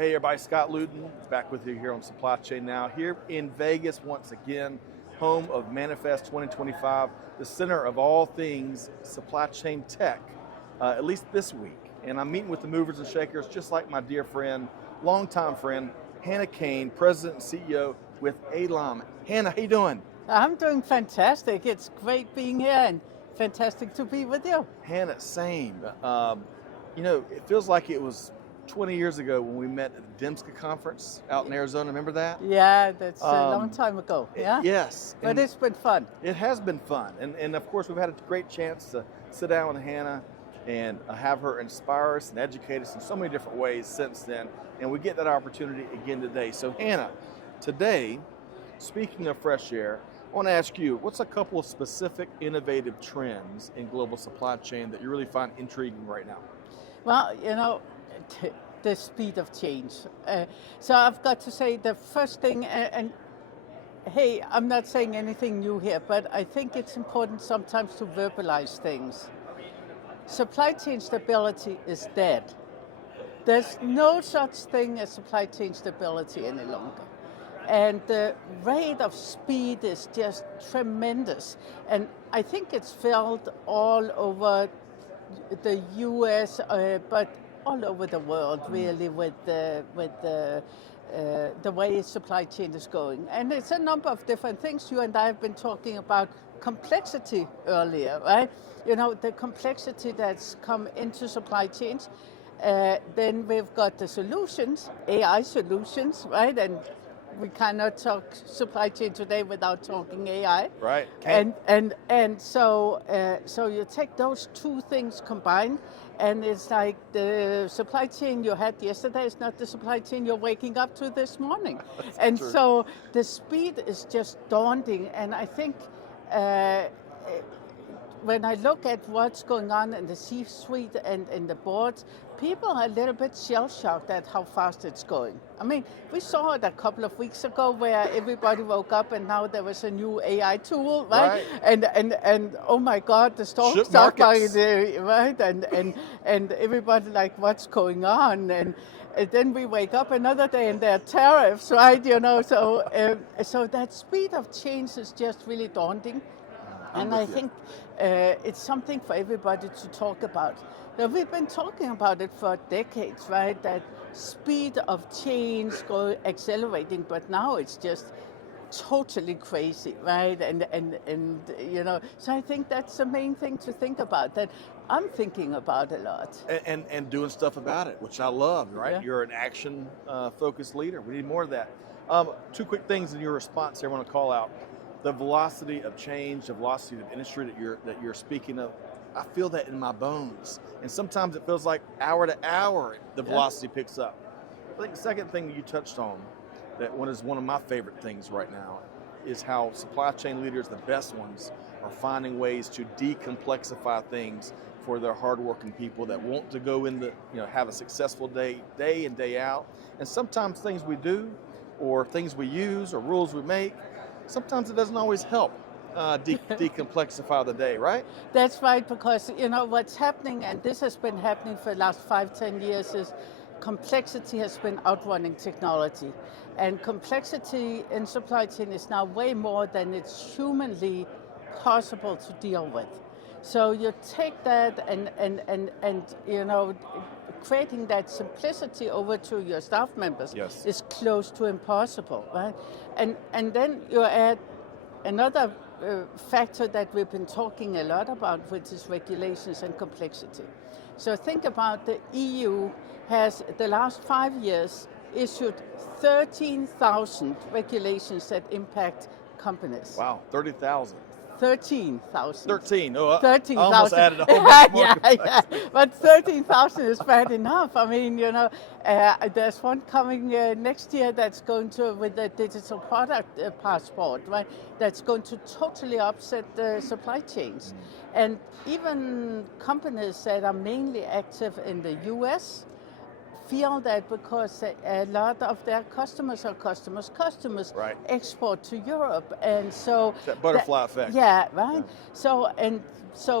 Hey everybody, Scott Luton back with you here on Supply Chain Now, here in Vegas once again, home of Manifest 2025, the center of all things supply chain tech, at least this week. And I'm meeting with the movers and shakers, just like my dear friend, longtime friend, Hannah Kain, President and CEO with ALOM. Hannah, how you doing? I'm doing fantastic. It's great being here and fantastic to be with you. Hannah, same. It feels like it was 20 years ago when we met at the DEMSCA conference out in Arizona. Remember that? Yeah, that's a long time ago. Yeah. Yes. But it's been fun. It has been fun. And of course, we've had a great chance to sit down with Hannah and have her inspire us and educate us in so many different ways since then. And we get that opportunity again today. So Hannah, today, speaking of fresh air, I want to ask you, what's a couple of specific innovative trends in global supply chain that you really find intriguing right now? Well, the speed of change. So I've got to say the first thing, and hey, I'm not saying anything new here, but I think it's important sometimes to verbalize things. Supply chain stability is dead. There's no such thing as supply chain stability any longer. And the rate of speed is just tremendous. And I think it's felt all over the US, but all over the world, really, with the way supply chain is going. And it's a number of different things. You and I have been talking about complexity earlier, right? The complexity that's come into supply chains. Then we've got the solutions, AI solutions, right? And we cannot talk supply chain today without talking AI. Right. And so you take those two things combined, and it's like the supply chain you had yesterday is not the supply chain you're waking up to this morning. And true. So the speed is just daunting. And I think when I look at what's going on in the C-suite and in the boards, people are a little bit shell-shocked at how fast it's going. I mean, we saw it a couple of weeks ago where everybody woke up and now there was a new AI tool, right? And oh my God, the stock market, right? And everybody like, what's going on? And then we wake up another day and there are tariffs, right? So that speed of change is just really daunting. And I think it's something for everybody to talk about. Now, we've been talking about it for decades, right? That speed of change accelerating, but now it's just totally crazy, right? And so I think that's the main thing to think about, that I'm thinking about a lot. And doing stuff about it, which I love, right? Yeah. You're an action focused leader. We need more of that. Two quick things in your response here I want to call out. The velocity of change, the velocity of industry that you're speaking of, I feel that in my bones. And sometimes it feels like hour to hour the velocity picks up. I think the second thing that you touched on, that is one of my favorite things right now, is how supply chain leaders, the best ones, are finding ways to decomplexify things for their hardworking people that want to go in have a successful day in, day out. And sometimes things we do, or things we use, or rules we make, sometimes it doesn't always help decomplexify the day, right? That's right, because what's happening, and this has been happening for the last 5-10 years, is complexity has been outrunning technology. And complexity in supply chain is now way more than it's humanly possible to deal with. So you take that and creating that simplicity over to your staff members is close to impossible, right? And then you add another factor that we've been talking a lot about, which is regulations and complexity. So think about the EU has, the last 5 years, issued 13,000 regulations that impact companies. Wow, 30,000. 13,000. 13. Oh, 13,000. I almost added a whole bunch more. Yeah. But 13,000 is bad enough. I mean, there's one coming next year that's going to, with the digital product passport, right? That's going to totally upset the supply chains. And even companies that are mainly active in the US feel that because a lot of their customers are customers Right. export to Europe, and so That butterfly effect. yeah, right. Yeah.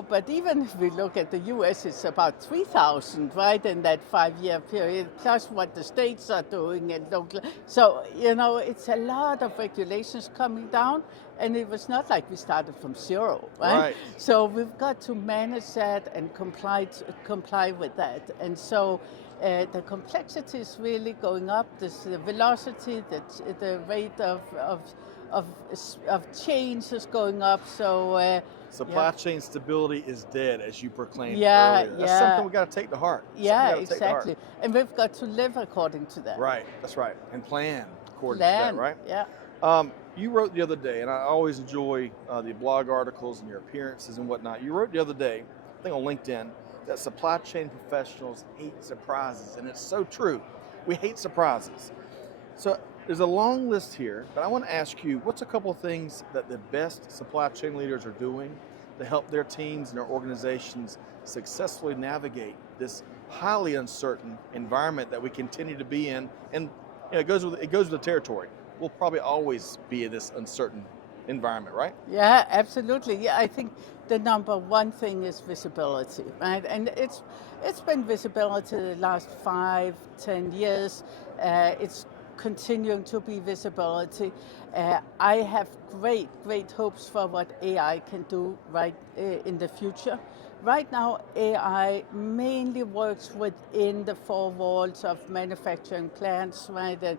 But even if we look at the U.S., it's about 3,000, right, in that 5-year period, plus what the states are doing and local. So it's a lot of regulations coming down, and it was not like we started from zero, right? Right. So we've got to manage that and comply with that, and so. The complexity is really going up. The velocity, the rate of change is going up. So supply chain stability is dead, as you proclaimed Yeah, earlier. That's yeah. something we got to take to heart. yeah, Something we gotta take to heart. exactly. And we've got to live according to that. Right. That's right. And plan according to that. Right. Yeah. You wrote the other day, and I always enjoy the blog articles and your appearances and whatnot. You wrote the other day, I think on LinkedIn, that supply chain professionals hate surprises, and it's so true. We hate surprises. So there's a long list here, but I want to ask you, what's a couple of things that the best supply chain leaders are doing to help their teams and their organizations successfully navigate this highly uncertain environment that we continue to be in? And it goes with the territory. We'll probably always be in this uncertain environment, right? Yeah, absolutely. Yeah, I think the number one thing is visibility, right? And it's been visibility the last 5-10 years. It's continuing to be visibility. I have great hopes for what AI can do right in the future. Right now, AI mainly works within the four walls of manufacturing plants, right? And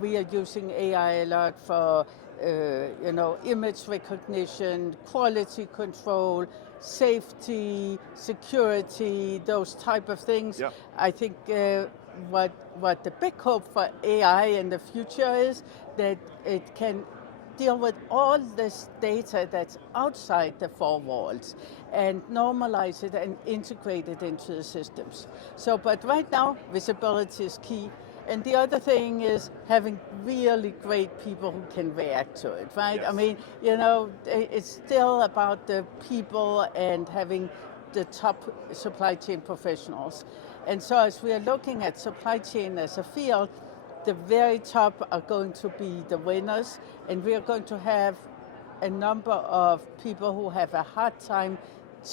we are using AI a lot for image recognition, quality control, safety, security, those type of things. Yep. I think what the big hope for AI in the future is that it can deal with all this data that's outside the four walls and normalize it and integrate it into the systems. So, but right now, visibility is key. And the other thing is having really great people who can react to it, right? Yes. I mean, it's still about the people and having the top supply chain professionals. And so as we are looking at supply chain as a field, the very top are going to be the winners, and we are going to have a number of people who have a hard time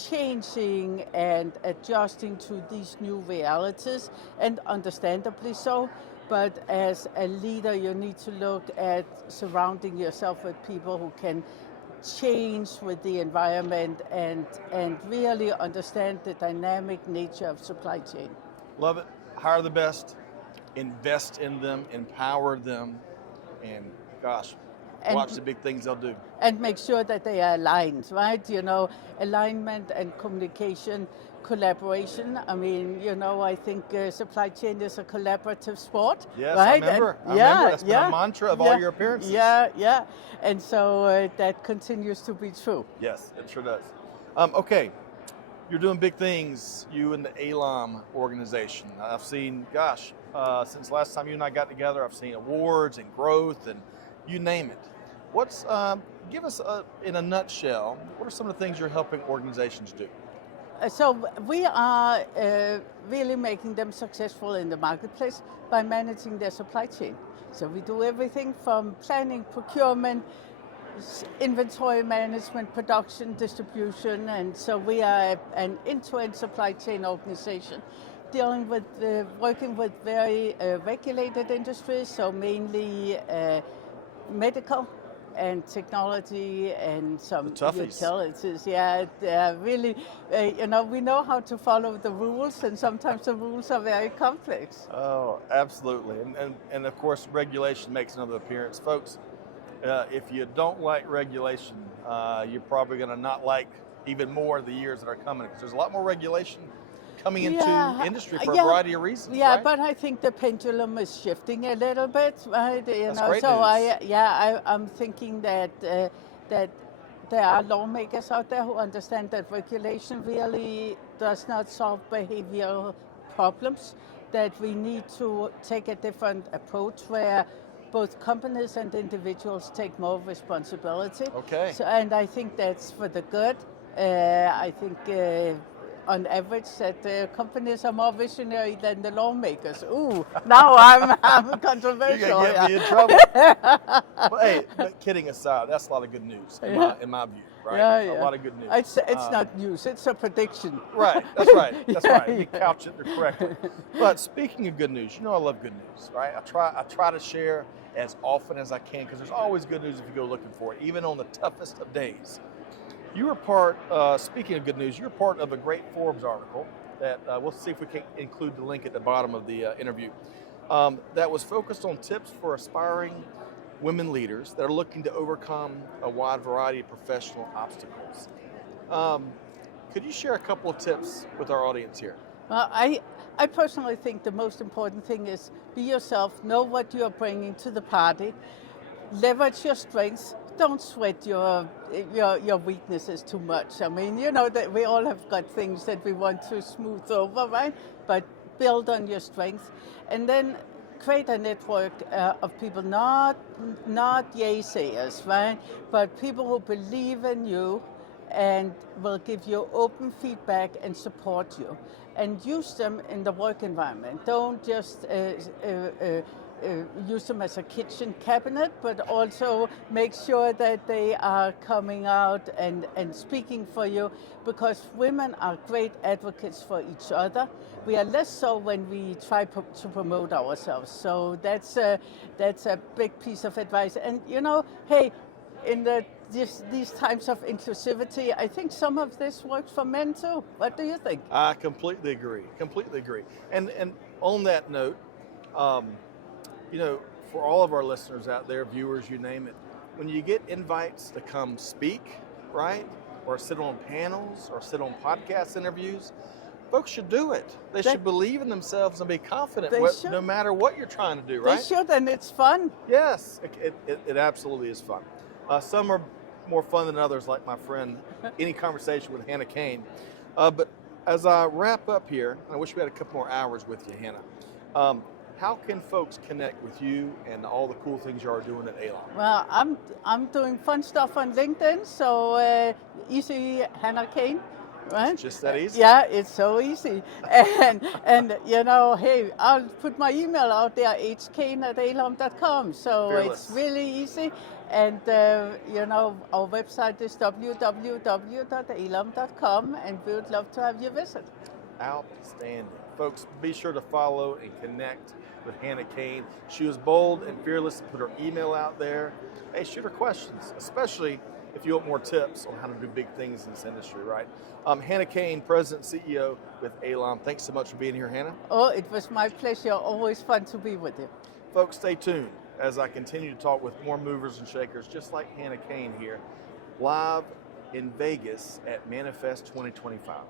changing and adjusting to these new realities, and understandably so. But as a leader, you need to look at surrounding yourself with people who can change with the environment and really understand the dynamic nature of supply chain. Love it. Hire the best, invest in them, empower them, and gosh, watch the big things they'll do. And make sure that they are aligned, right? Alignment and communication, collaboration. I mean, I think supply chain is a collaborative sport. Yes, right? I remember. That's been a mantra of all your appearances. Yeah. And so that continues to be true. Yes, it sure does. Okay, you're doing big things, you and the ALOM organization. I've seen, since last time you and I got together, I've seen awards and growth and you name it. Give us, in a nutshell, what are some of the things you're helping organizations do? So we are really making them successful in the marketplace by managing their supply chain. So we do everything from planning, procurement, inventory management, production, distribution, and so we are an end-to-end supply chain organization dealing with, working with very regulated industries, so mainly medical and technology and some utilities. Yeah, really, we know how to follow the rules, and sometimes the rules are very complex. Oh, absolutely. And of course, regulation makes another appearance. Folks, if you don't like regulation, you're probably going to not like even more the years that are coming, because there's a lot more regulation coming into industry for a variety of reasons. Yeah, right? but I think the pendulum is shifting a little bit, right? That's great so news. I'm thinking that that there are lawmakers out there who understand that regulation really does not solve behavioral problems, that we need to take a different approach where both companies and individuals take more responsibility. Okay. So, and I think that's for the good. I think on average that companies are more visionary than the lawmakers. Ooh, now I'm controversial. You're gonna get me in trouble. But hey, but kidding aside, that's a lot of good news in my view, right? Yeah. A lot of good news. It's not news, it's a prediction. Right, that's right. That's right. You couch it correctly. But speaking of good news, you know I love good news, right? I try to share as often as I can because there's always good news if you go looking for it, even on the toughest of days. You were part, speaking of good news, you're part of a great Forbes article that we'll see if we can include the link at the bottom of the interview, that was focused on tips for aspiring women leaders that are looking to overcome a wide variety of professional obstacles. Could you share a couple of tips with our audience here? Well, I personally think the most important thing is be yourself, know what you're bringing to the party, leverage your strengths, don't sweat your weaknesses too much. I mean, you know that we all have got things that we want to smooth over, right? But build on your strengths, and then create a network of people, not naysayers, right? But people who believe in you and will give you open feedback and support you, and use them in the work environment. Don't just use them as a kitchen cabinet, but also make sure that they are coming out and speaking for you, because women are great advocates for each other. We are less so when we try to promote ourselves. So that's a big piece of advice. And you know, hey, in these times of inclusivity, I think some of this works for men too. What do you think? I completely agree. And on that note, you know, for all of our listeners out there, viewers, you name it, when you get invites to come speak, right, or sit on panels or sit on podcast interviews, folks should do it. They should believe in themselves and be confident no matter what you're trying to do, right? They should, and it's fun. Yes, it absolutely is fun. Some are more fun than others, like my friend, any conversation with Hannah Kain. But as I wrap up here, I wish we had a couple more hours with you, Hannah. How can folks connect with you and all the cool things you are doing at ALOM? Well, I'm doing fun stuff on LinkedIn, so easy, Hannah Kain, right? It's just that easy. Yeah, it's so easy. and you know, hey, I'll put my email out there, hkain@alom.com. So Fearless. It's really easy. And you know, our website is www.alom.com, and we would love to have you visit. Outstanding. Folks, be sure to follow and connect with Hannah Kain. She was bold and fearless to put her email out there. Hey, shoot her questions, especially if you want more tips on how to do big things in this industry, right? Hannah Kain, President and CEO with ALOM. Thanks so much for being here, Hannah. Oh, it was my pleasure. Always fun to be with you. Folks, stay tuned as I continue to talk with more movers and shakers, just like Hannah Kain here, live in Vegas at Manifest 2025.